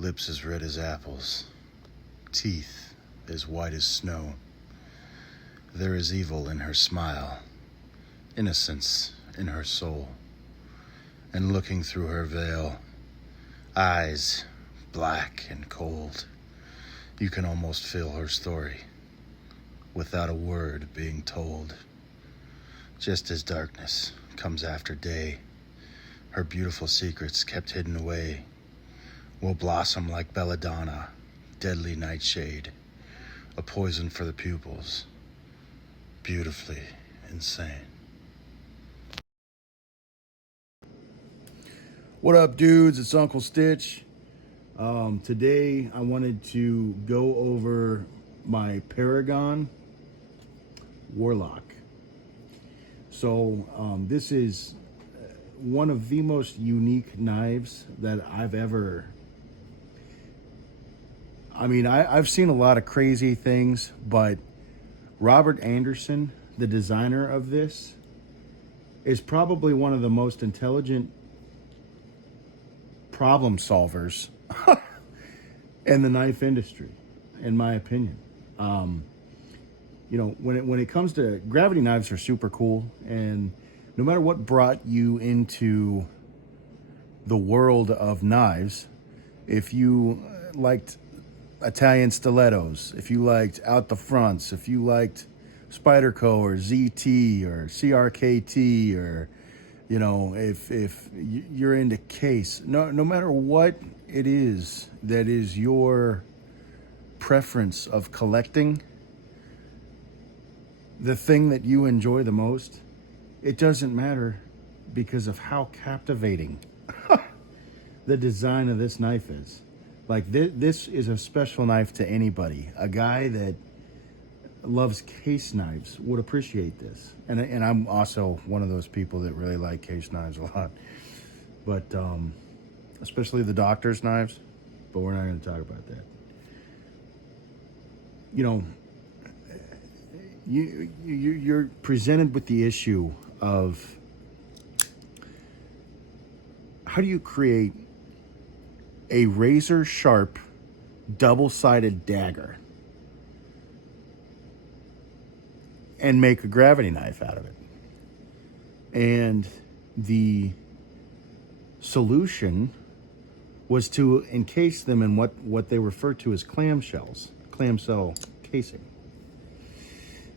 lips as red as apples, teeth as white as snow. There is evil in her smile, innocence in her soul, and looking through her veil, eyes black and cold, you can almost feel her story without a word being told. Just as darkness comes after day, her beautiful secrets kept hidden away will blossom like belladonna, deadly nightshade, a poison for the pupils, beautifully insane. What up, dudes? It's Uncle Stitch. Today I wanted to go over my Paragon Warlock. So this is one of the most unique knives that I've ever... I've seen a lot of crazy things, but Robert Anderson, the designer of this, is probably one of the most intelligent problem solvers in the knife industry, in my opinion. When it comes to gravity knives, are super cool, and no matter what brought you into the world of knives, if you liked Italian stilettos, if you liked out the fronts, if you liked Spyderco or ZT or CRKT, or if you're into case, no matter what it is that is your preference of collecting, the thing that you enjoy the most, it doesn't matter because of how captivating the design of this knife is. Like, this is a special knife to anybody. A guy that loves case knives would appreciate this. And I'm also one of those people that really like case knives a lot. But especially the doctor's knives. But we're not going to talk about that. You're presented with the issue of how do you create a razor sharp double-sided dagger and make a gravity knife out of it. And the solution was to encase them in what they refer to as clamshells, clamshell casing.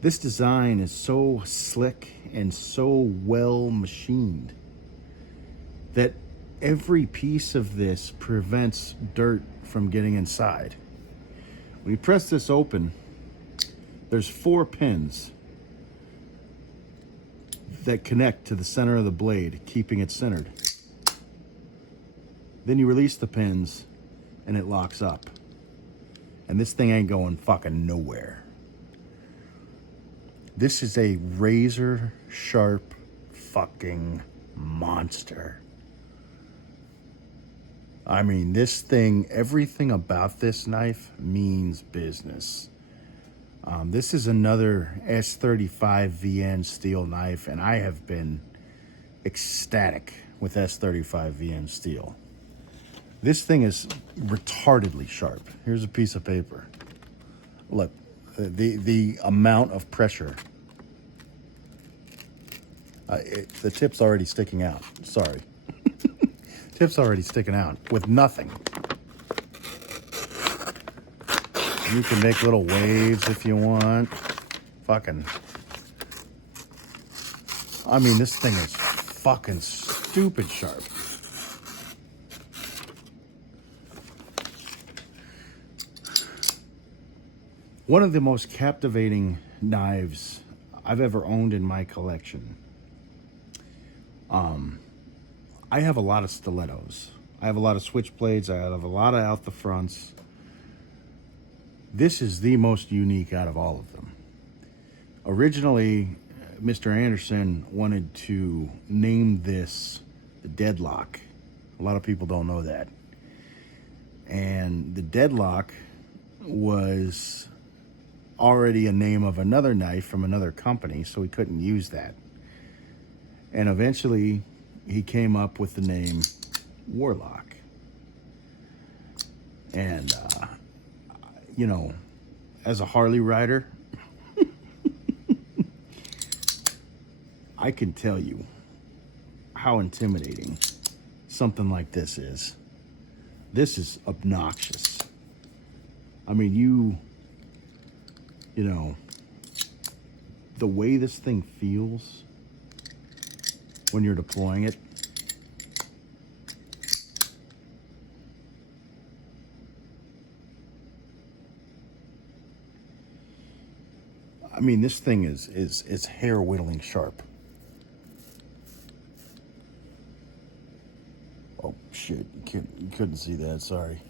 This design is so slick and so well machined that every piece of this prevents dirt from getting inside. When you press this open, there's 4 pins that connect to the center of the blade, keeping it centered. Then you release the pins and it locks up. And this thing ain't going fucking nowhere. This is a razor sharp fucking monster. I mean, this thing, everything about this knife means business. This is another S35 VN steel knife, and I have been ecstatic with S35 VN steel. This thing is retardedly sharp. Here's a piece of paper. Look, the amount of pressure. The tip's already sticking out. Sorry. Tip's already sticking out with nothing. You can make little waves if you want. Fucking. I mean, this thing is fucking stupid sharp. One of the most captivating knives I've ever owned in my collection. I have a lot of stilettos. I have a lot of switchblades. I have a lot of out the fronts. This is the most unique out of all of them. Originally, Mr. Anderson wanted to name this the Deadlock. A lot of people don't know that. And the Deadlock was already a name of another knife from another company, so he couldn't use that. And eventually, he came up with the name Warlock. And, you know, as a Harley rider, I can tell you how intimidating something like this is. This is obnoxious. I mean, you know, the way this thing feels when you're deploying it, I mean, this thing is hair whittling sharp. Oh shit! You couldn't see that. Sorry.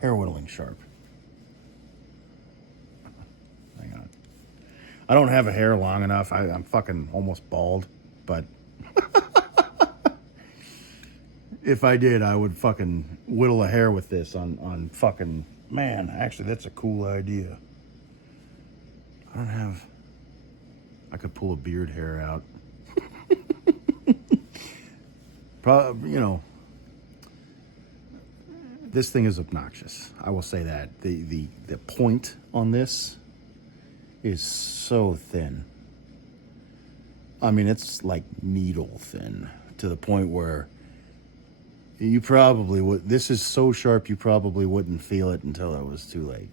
Hair whittling sharp. Hang on. I don't have a hair long enough. I'm fucking almost bald, but if I did, I would fucking whittle a hair with this on fucking, man, actually that's a cool idea. I could pull a beard hair out. Probably, you know, this thing is obnoxious. I will say that. The point on this is so thin. I mean, it's like needle thin to the point where you probably would. This is so sharp you probably wouldn't feel it until it was too late.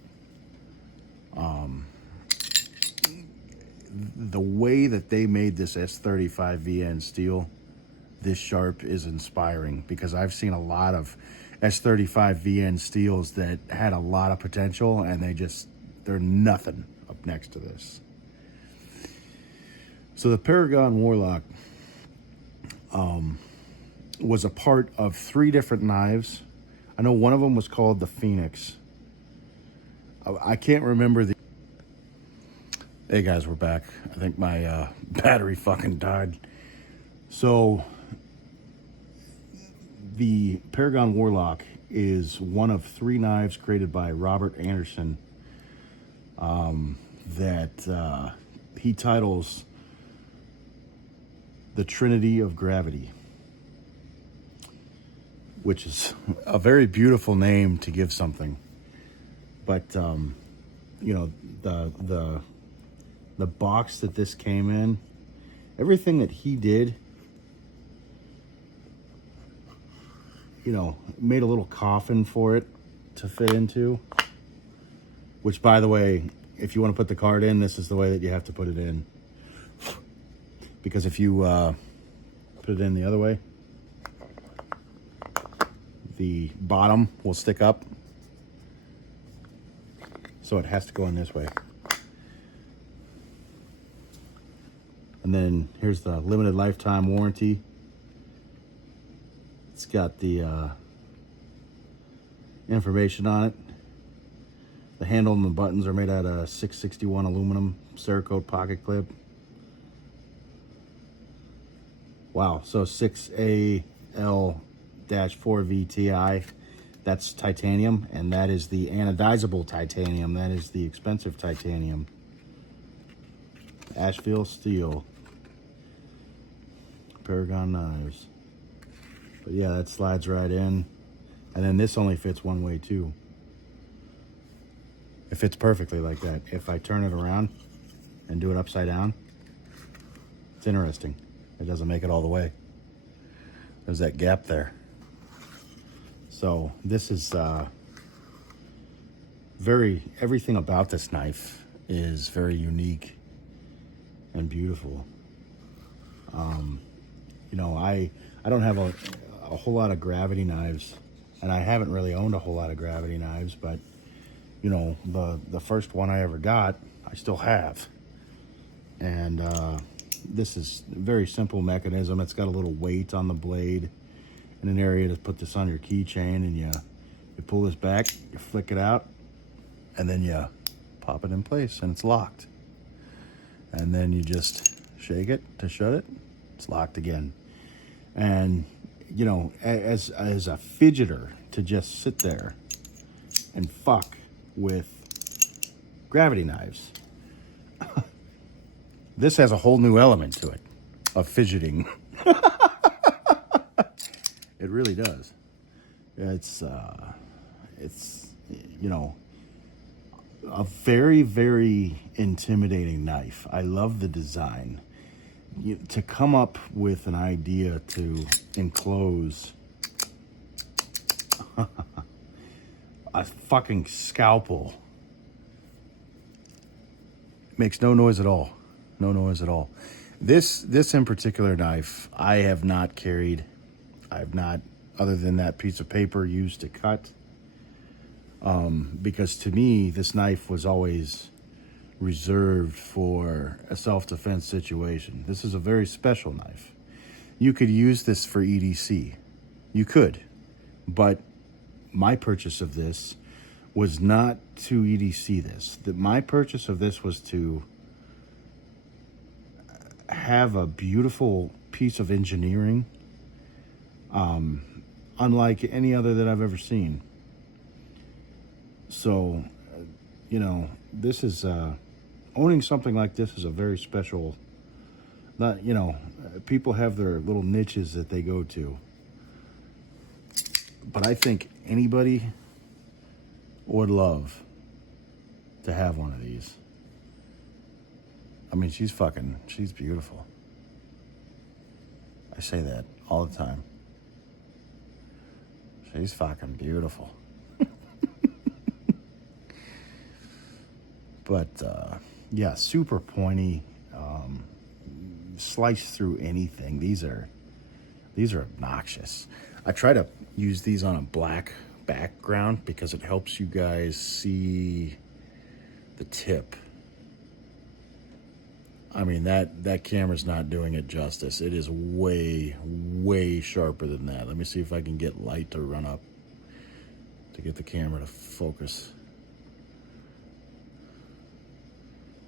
The way that they made this S35 VN steel this sharp is inspiring, because I've seen a lot of S35 VN steels that had a lot of potential and they're nothing up next to this. So the Paragon Warlock was a part of 3 different knives. I know one of them was called the Phoenix. I can't remember the... Hey guys, we're back. I think my battery fucking died. So the Paragon Warlock is one of 3 knives created by Robert Anderson that he titles the Trinity of Gravity, which is a very beautiful name to give something. But you know, the box that this came in, everything that he did, you know, made a little coffin for it to fit into, which, by the way, if you want to put the card in, this is the way that you have to put it in. Because if you put it in the other way, the bottom will stick up. So it has to go in this way. And then here's the limited lifetime warranty. It's got the information on it. The handle and the buttons are made out of 661 aluminum Cerakote pocket clip. Wow, so 6AL-4VTI, that's titanium, and that is the anodizable titanium. That is the expensive titanium. Asheville steel. Paragon knives. But yeah, that slides right in. And then this only fits one way too. It fits perfectly like that. If I turn it around and do it upside down, it's interesting. It doesn't make it all the way. There's that gap there. So this is everything about this knife is very unique and beautiful. You know, I don't have a whole lot of gravity knives, and I haven't really owned a whole lot of gravity knives, but you know, the first one I ever got, I still have. And this is a very simple mechanism. It's got a little weight on the blade and an area to put this on your keychain, and you pull this back, you flick it out, and then you pop it in place, and it's locked. And then you just shake it to shut it. It's locked again. And you know, as a fidgeter, to just sit there and fuck with gravity knives, this has a whole new element to it of fidgeting. It really does. It's you know, a very, very intimidating knife. I love the design. To come up with an idea to enclose a fucking scalpel makes no noise at all. No noise at all. This in particular knife, I have not carried. I have not, other than that piece of paper used to cut. Because to me, this knife was always reserved for a self-defense situation. This is a very special knife. You could use this for EDC. You could. But my purchase of this was not to EDC this. My purchase of this was to have a beautiful piece of engineering, unlike any other that I've ever seen. So, this is owning something like this is a very special. Not people have their little niches that they go to, but I think anybody would love to have one of these. I mean, she's beautiful. I say that all the time. She's fucking beautiful. But, yeah, super pointy, slice through anything. These are obnoxious. I try to use these on a black background because it helps you guys see the tip. I mean, that camera's not doing it justice. It is way, way sharper than that. Let me see if I can get light to run up to get the camera to focus.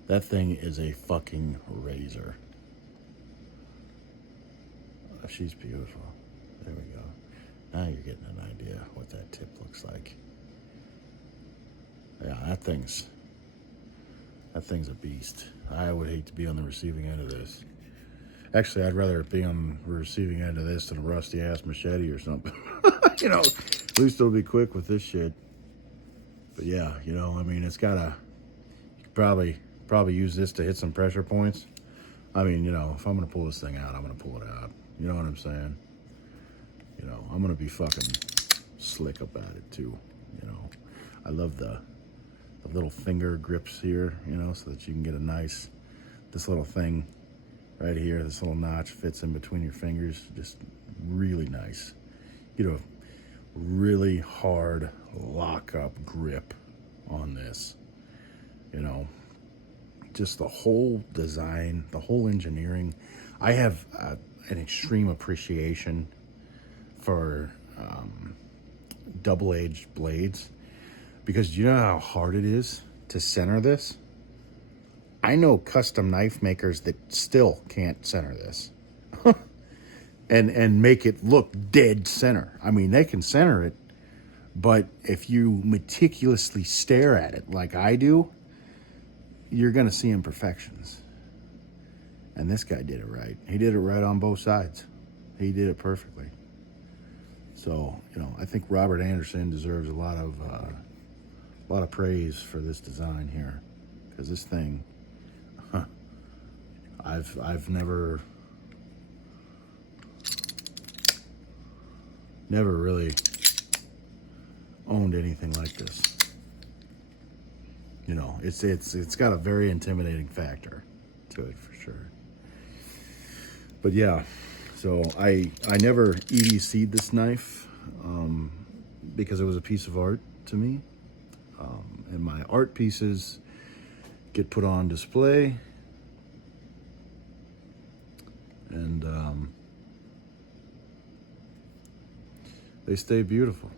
That thing is a fucking razor. Oh, she's beautiful. There we go. Now you're getting an idea what that tip looks like. Yeah, that thing's a beast. I would hate to be on the receiving end of this. Actually, I'd rather be on the receiving end of this than a rusty ass machete or something. At least it'll be quick with this shit. But yeah, I mean, it's gotta. You could probably use this to hit some pressure points. I mean, if I'm gonna pull this thing out, I'm gonna pull it out. You know what I'm saying? I'm gonna be fucking slick about it too. I love the little finger grips here, so that you can get this little thing right here, this little notch fits in between your fingers. Just really nice. Get a really hard lock-up grip on this. Just the whole design, the whole engineering. I have an extreme appreciation for double-edged blades, because you know how hard it is to center this? I know custom knife makers that still can't center this and make it look dead center. I mean, they can center it, but if you meticulously stare at it like I do, you're going to see imperfections. And this guy did it right. He did it right on both sides. He did it perfectly. So, I think Robert Anderson deserves a lot of praise for this design here, because this thing, I've never really owned anything like this. It's got a very intimidating factor to it for sure. But yeah, so I never EDC'd this knife because it was a piece of art to me. And my art pieces get put on display. And they stay beautiful.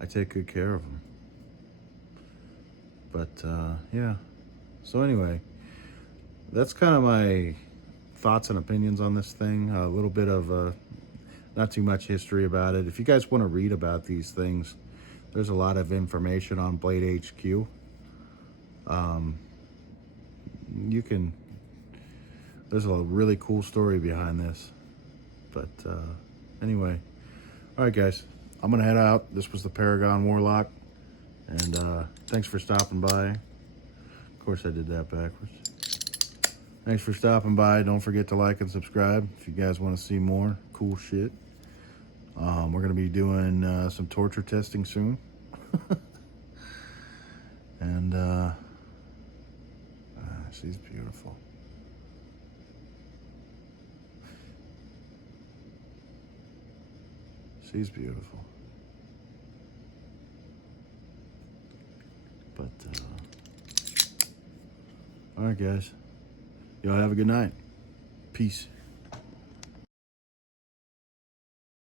I take good care of them. But yeah, so anyway, that's kind of my thoughts and opinions on this thing. A little bit of not too much history about it. If you guys want to read about these things, there's a lot of information on Blade HQ. You can, there's a really cool story behind this. But anyway, all right guys, I'm going to head out. This was the Paragon Warlock. And thanks for stopping by. Of course, I did that backwards. Thanks for stopping by. Don't forget to like and subscribe if you guys want to see more cool shit. We're going to be doing some torture testing soon. And she's beautiful. She's beautiful. But, all right, guys. Y'all have a good night. Peace.